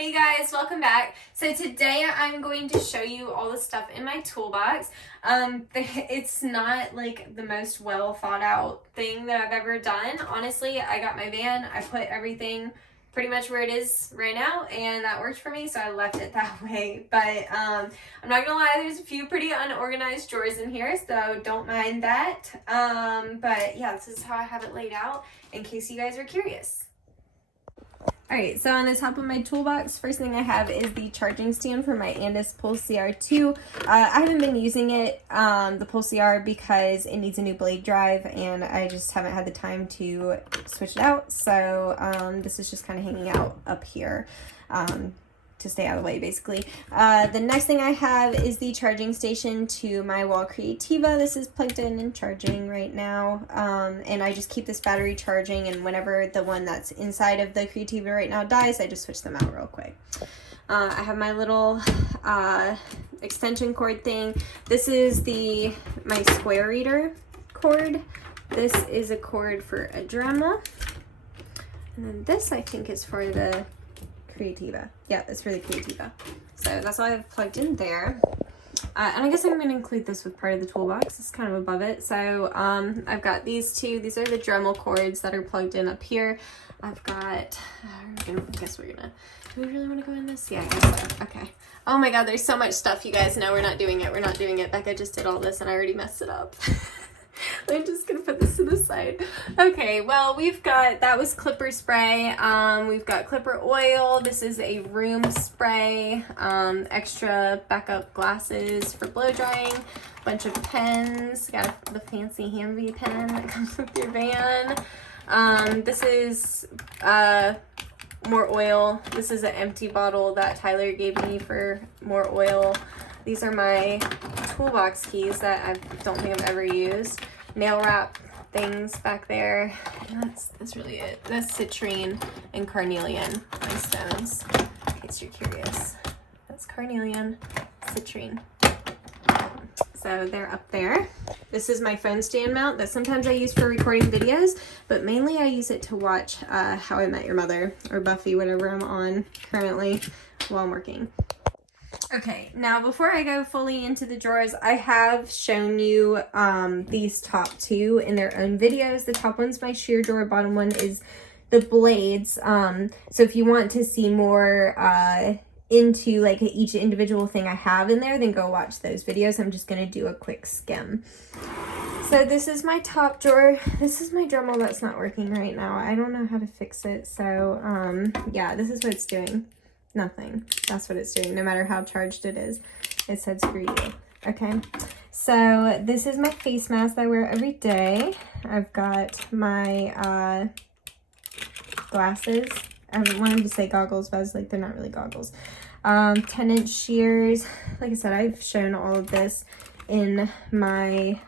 Hey guys, welcome back. So today I'm going to show you all the stuff in my toolbox. It's not like the most well thought out thing that I've ever done. Honestly, I got my van, I put everything pretty much where it is right now, and that worked for me, so I left it that way. But I'm not gonna lie, there's a few pretty unorganized drawers in here, so don't mind that. But yeah, this is how I have it laid out in case you guys are curious. Alright, so on the top of my toolbox, first thing I have is the charging stand for my Andis Pulse CR2. I haven't been using it, the Pulse CR, because it needs a new blade drive, and I just haven't had the time to switch it out, so this is just kind of hanging out up here. To stay out of the way, basically. The next thing I have is the charging station to my wall Creativa. This is plugged in and charging right now, and I just keep this battery charging, and whenever the one that's inside of the Creativa right now dies, I just switch them out real quick. I have my little extension cord thing. This is my square reader cord. This is a cord for a Dremel, and then this I think is for the Creativa. Yeah, it's for the Creativa. So that's all I have plugged in there. And I guess I'm going to include this with part of the toolbox. It's kind of above it. So I've got these two. These are the Dremel cords that are plugged in up here. I've got, do we really want to go in this? Yeah, I guess so. Okay. Oh my god, there's so much stuff, you guys. No, we're not doing it. We're not doing it. Becca just did all this and I already messed it up. I'm just gonna put this to the side. Okay, well, that was clipper spray. We've got clipper oil. This is a room spray. Extra backup glasses for blow drying. Bunch of pens. Got the fancy Hamvy pen that comes with your van. This is more oil. This is an empty bottle that Tyler gave me for more oil. These are my toolbox keys that I don't think I've ever used. Nail wrap things back there. And that's really it. That's citrine and carnelian, my stones, in case you're curious. That's carnelian, citrine. So they're up there. This is my phone stand mount that sometimes I use for recording videos, but mainly I use it to watch How I Met Your Mother or Buffy, whatever I'm on currently while I'm working. Okay, now before I go fully into the drawers, I have shown you these top two in their own videos. The top one's my shear drawer, bottom one is the blades. So if you want to see more into like each individual thing I have in there, then go watch those videos. I'm just going to do a quick skim. So this is my top drawer. This is my Dremel that's not working right now. I don't know how to fix it. So yeah, this is what it's doing. Nothing. That's what it's doing, no matter how charged it is. It said screw you. Okay, so this is my face mask that I wear every day. I've got my glasses. I wanted to say goggles, but I was like, they're not really goggles. 10-inch shears. Like I said, I've shown all of this in my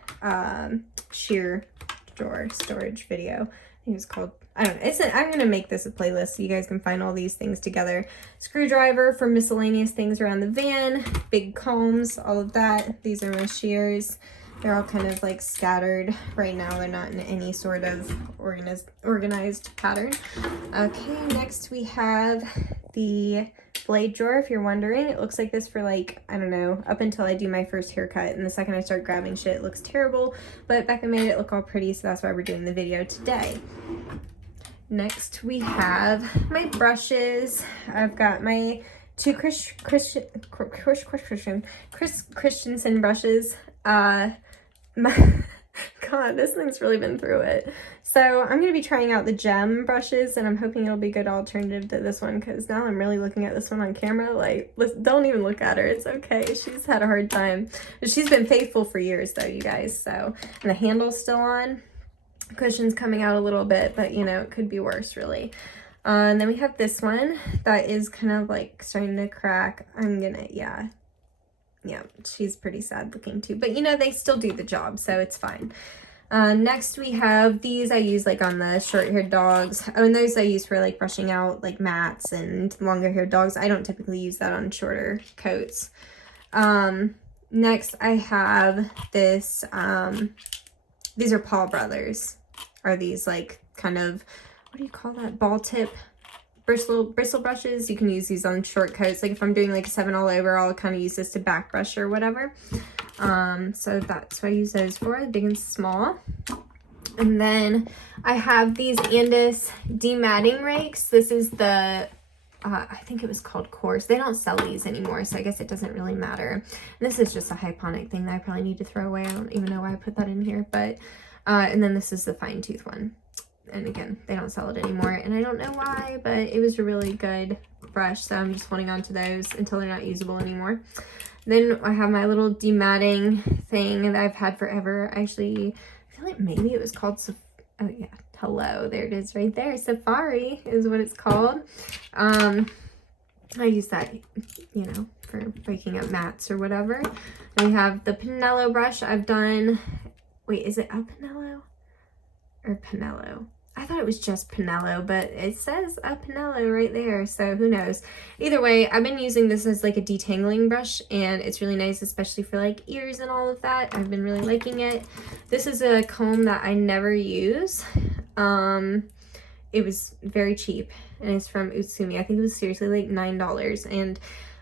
shear drawer storage video. I think it's called, I don't know. I'm going to make this a playlist so you guys can find all these things together. Screwdriver for miscellaneous things around the van. Big combs, all of that. These are my shears. They're all kind of like scattered right now. They're not in any sort of organized pattern. Okay, next we have the blade drawer, if you're wondering. It looks like this for like, I don't know, up until I do my first haircut, and the second I start grabbing shit, it looks terrible, but Becca made it look all pretty, so that's why we're doing the video today. Next we have my brushes. I've got my two Chris Christensen brushes. God, this thing's really been through it. So I'm going to be trying out the gem brushes, and I'm hoping it'll be a good alternative to this one, because now I'm really looking at this one on camera. Like, don't even look at her. It's okay. She's had a hard time. She's been faithful for years, though, you guys. So, and the handle's still on. Cushion's coming out a little bit, but, you know, it could be worse, really. And then we have this one that is kind of, like, starting to crack. Yeah, she's pretty sad looking too, but you know, they still do the job, so it's fine. Next we have these I use like on the short-haired dogs. Oh, and those I use for like brushing out like mats and longer-haired dogs. I don't typically use that on shorter coats. Next I have this, these are Paul Brothers. Are these like kind of, what do you call that? Ball tip bristle brushes. You can use these on short coats. Like if I'm doing like a 7 all over, I'll kind of use this to back brush or whatever. So that's what I use those for, big and small. And then I have these Andis dematting rakes. This is the, I think it was called Coarse. They don't sell these anymore, so I guess it doesn't really matter. And this is just a Hyponic thing that I probably need to throw away. I don't even know why I put that in here, but, and then this is the fine tooth one. And again, they don't sell it anymore, and I don't know why, but it was a really good brush, so I'm just holding on to those until they're not usable anymore. Then I have my little dematting thing that I've had forever. Actually, I feel like maybe it was called, oh yeah, hello, there it is right there. Safari is what it's called. I use that, you know, for breaking up mats or whatever. And we have the Pinello brush. I've done, wait, is it a Pinello or Pinello? I thought it was just Pinello, but it says a Pinello right there, so who knows. Either way, I've been using this as like a detangling brush, and it's really nice, especially for like ears and all of that. I've been really liking it. This is a comb that I never use. It was very cheap, and it's from Utsumi. I think it was seriously like $9, and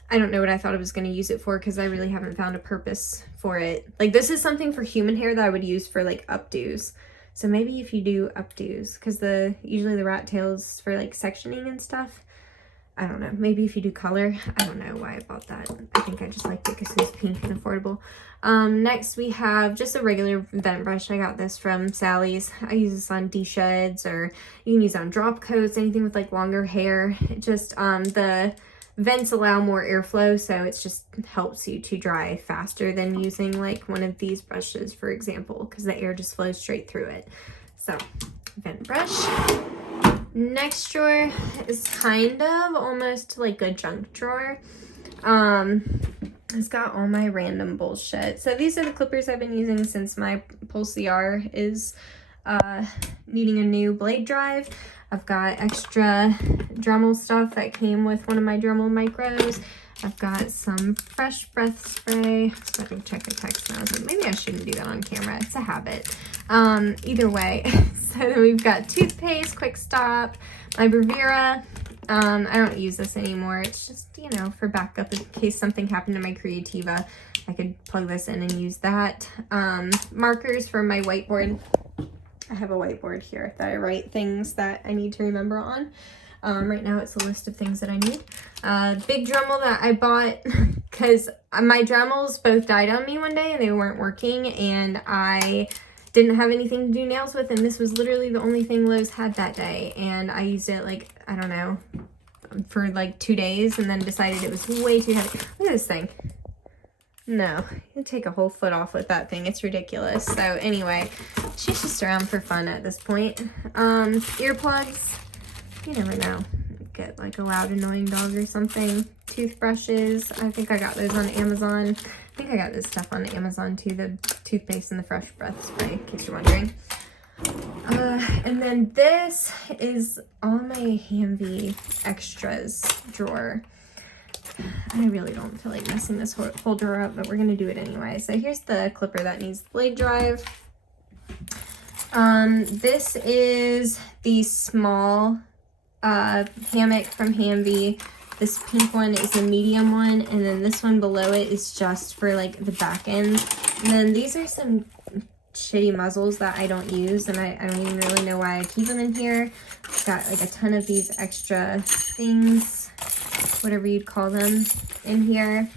I don't know what I thought I was going to use it for, because I really haven't found a purpose for it. Like, this is something for human hair that I would use for like updos. So maybe if you do updos, because usually the rat tails for like sectioning and stuff. I don't know. Maybe if you do color. I don't know why I bought that. I think I just liked it because it was pink and affordable. Next we have just a regular vent brush. I got this from Sally's. I use this on D-sheds, or you can use it on drop coats, anything with like longer hair. It just, the vents allow more airflow, so it just helps you to dry faster than using like one of these brushes, for example, because the air just flows straight through it. So, vent brush. Next drawer is kind of almost like a junk drawer. It's got all my random bullshit. So these are the clippers I've been using since my Pulse-CR is needing a new blade drive. I've got extra Dremel stuff that came with one of my Dremel micros. I've got some fresh breath spray. I can check the text now. So maybe I shouldn't do that on camera. It's a habit. Either way. So then we've got toothpaste, Quick Stop, my Bravura. I don't use this anymore. It's just, you know, for backup in case something happened to my Creativa. I could plug this in and use that. Markers for my whiteboard. I have a whiteboard here that I write things that I need to remember on. Right now it's a list of things that I need. Big Dremel that I bought because my Dremels both died on me one day and they weren't working, and I didn't have anything to do nails with, and this was literally the only thing Lowe's had that day, and I used it like, I don't know, for like 2 days, and then decided it was way too heavy. Look at this thing. No, you take a whole foot off with that thing. It's ridiculous. So anyway, she's just around for fun at this point. Earplugs. You never know. Get like a loud annoying dog or something. Toothbrushes. I think I got those on Amazon. I think I got this stuff on Amazon too. The toothpaste and the fresh breath spray, in case you're wondering. And then this is all my Hamvee extras drawer. I really don't feel like messing this whole drawer up, but we're going to do it anyway. So here's the clipper that needs the blade drive. This is the small hammock from Hamvee. This pink one is the medium one, and then this one below it is just for like the back end. And then these are some shitty muzzles that I don't use, and I don't even really know why I keep them in here. I've got like a ton of these extra things, whatever you'd call them, in here.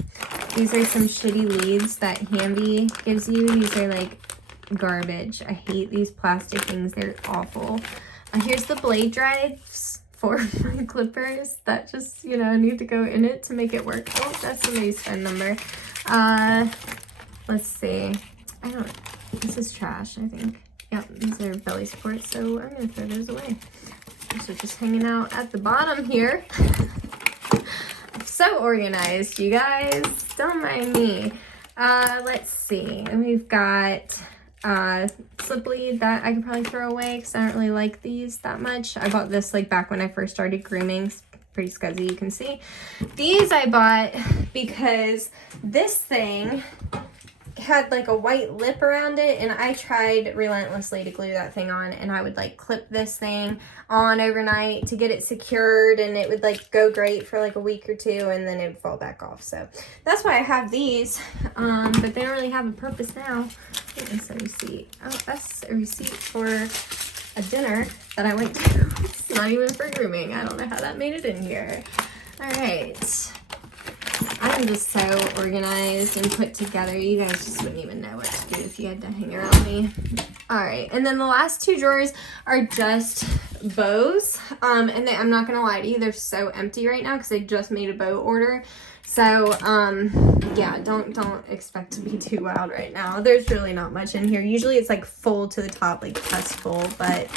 These are some shitty leads that Hamvee gives you. These are like garbage. I hate these plastic things. They're awful. Here's the blade drives for my clippers that just, you know, need to go in it to make it work. Oh, that's somebody's phone number. Let's see. This is trash, I think. Yep, these are belly supports, so I'm gonna throw those away. These are just hanging out at the bottom here. So organized, you guys. Don't mind me. Let's see. And we've got slip lead that I could probably throw away because I don't really like these that much. I bought this like back when I first started grooming. It's pretty scuzzy, you can see. These I bought because this thing had like a white lip around it, and I tried relentlessly to glue that thing on, and I would like clip this thing on overnight to get it secured, and it would like go great for like a week or two, and then it would fall back off. So that's why I have these, but they don't really have a purpose now. That's a receipt. Oh, that's a receipt for a dinner that I went to. It's not even for grooming. I don't know how that made it in here. All right. I'm just so organized and put together. You guys just wouldn't even know what to do if you had to hang around me. All right, and then the last two drawers are just bows. And I'm not gonna lie to you, they're so empty right now because I just made a bow order. So yeah, don't expect to be too wild right now. There's really not much in here. Usually it's like full to the top, like chest full, but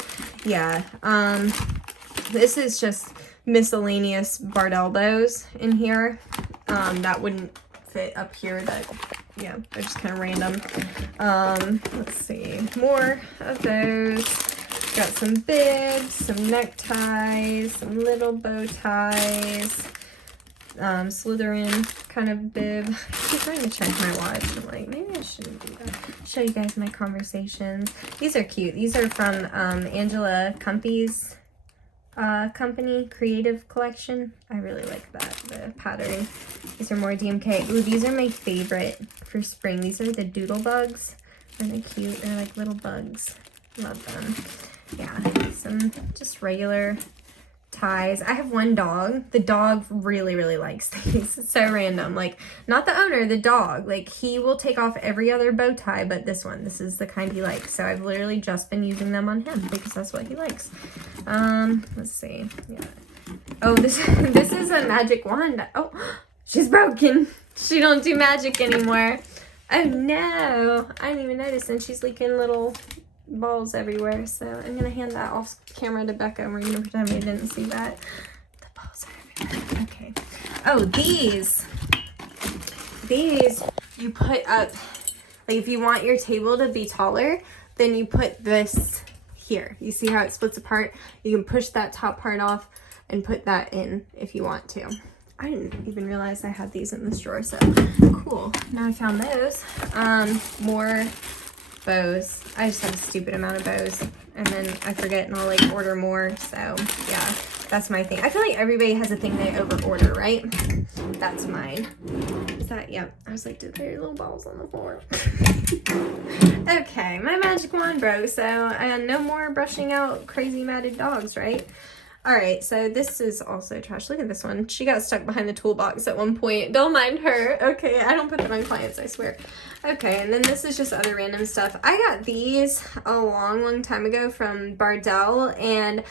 yeah. This is just miscellaneous Bardell bows in here. That wouldn't fit up here. That, yeah, they're just kind of random. Let's see, more of those. Got some bibs, some neckties, some little bow ties, Slytherin kind of bib. I keep trying to check my watch. I'm like, maybe I shouldn't do that. Show you guys my conversations. These are cute. These are from Angela Cumpy's company creative collection. I really like that, the pattern. These are more DMK. Ooh, these are my favorite for spring. These are the doodle bugs. Aren't they cute? They're like little bugs. Love them. Yeah, some just regular ties. I have one dog. The dog really likes these. It's so random. Like, not the owner, the dog. Like, he will take off every other bow tie but this one. This is the kind he likes. So I've literally just been using them on him because that's what he likes. Let's see. Yeah. Oh, this is a magic wand. Oh, she's broken. She don't do magic anymore. Oh no. I didn't even notice, and she's leaking little balls everywhere. So I'm gonna hand that off camera to Becca, and we're gonna pretend we didn't see that. The balls are everywhere. Okay. Oh, these you put up, like if you want your table to be taller, then you put this here. You see how it splits apart? You can push that top part off and put that in if you want to. I didn't even realize I had these in this drawer, so cool. Now I found those. More bows. I just have a stupid amount of bows, and then I forget and I'll like order more. So yeah, that's my thing. I feel like everybody has a thing they over order, right? That's mine. Is that, yeah, I was like, did there are little balls on the floor? Okay, my magic wand broke, so no more brushing out crazy matted dogs, right? All right, so this is also trash. Look at this one. She got stuck behind the toolbox at one point. Don't mind her. Okay, I don't put them on clients, I swear. Okay, and then this is just other random stuff. I got these a long time ago from Bardell, and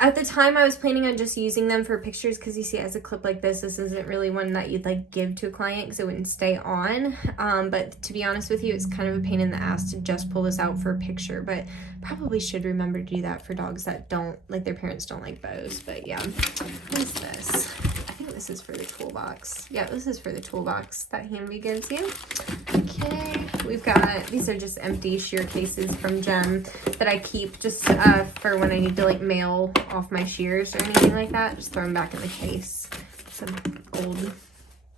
at the time I was planning on just using them for pictures because you see as a clip like this isn't really one that you'd like give to a client because it wouldn't stay on. But to be honest with you, it's kind of a pain in the ass to just pull this out for a picture, but probably should remember to do that for dogs that don't, like their parents don't like bows. But yeah, what is this? I think this is for the toolbox. Yeah, this is for the toolbox that Hanby gives you. Okay, we've got, these are just empty shear cases from Jem that I keep just for when I need to like mail off my shears or anything like that. Just throw them back in the case. Some old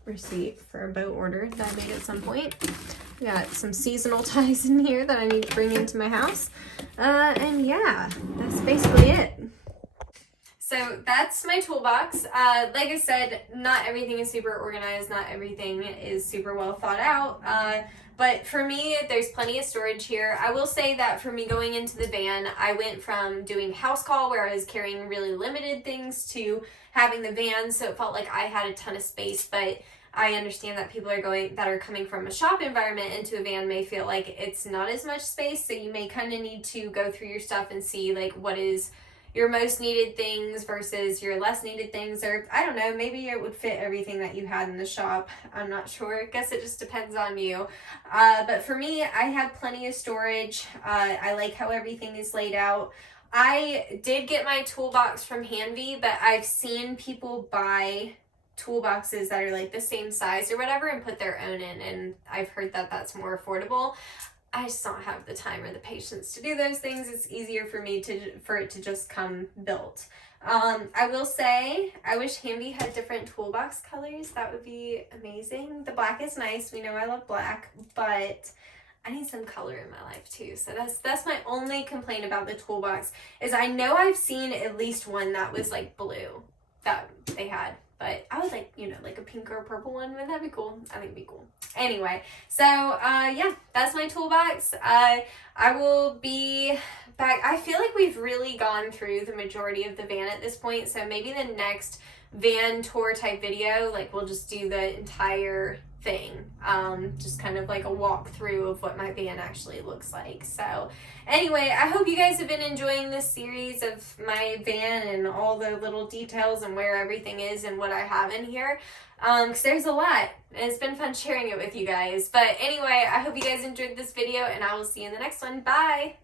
receipt for a bow order that I made at some point. We got some seasonal ties in here that I need to bring into my house. And yeah, that's basically it. So that's my toolbox. Like I said, not everything is super organized, not everything is super well thought out. But for me, there's plenty of storage here. I will say that for me going into the van, I went from doing house call where I was carrying really limited things to having the van, so it felt like I had a ton of space. But I understand that people are coming from a shop environment into a van may feel like it's not as much space, so you may kind of need to go through your stuff and see like what is your most needed things versus your less needed things, or I don't know, maybe it would fit everything that you had in the shop. I'm not sure. I guess it just depends on you. But for me, I had plenty of storage. I like how everything is laid out. I did get my toolbox from Hanby, but I've seen people buy toolboxes that are like the same size or whatever and put their own in, and I've heard that that's more affordable. I just don't have the time or the patience to do those things. It's easier for me for it to just come built. I will say, I wish Hamby had different toolbox colors. That would be amazing. The black is nice. We know I love black, but I need some color in my life too. So that's my only complaint about the toolbox, is I know I've seen at least one that was like blue that they had. But I would like, like a pink or a purple one. Wouldn't that be cool? I think it'd be cool. Anyway, so yeah, that's my toolbox. I will be back. I feel like we've really gone through the majority of the van at this point. So maybe the next van tour type video, like we'll just do the entire thing, just kind of like a walkthrough of what my van actually looks like. So anyway, I hope you guys have been enjoying this series of my van and all the little details and where everything is and what I have in here, because there's a lot and it's been fun sharing it with you guys. But anyway, I hope you guys enjoyed this video and I will see you in the next one. Bye.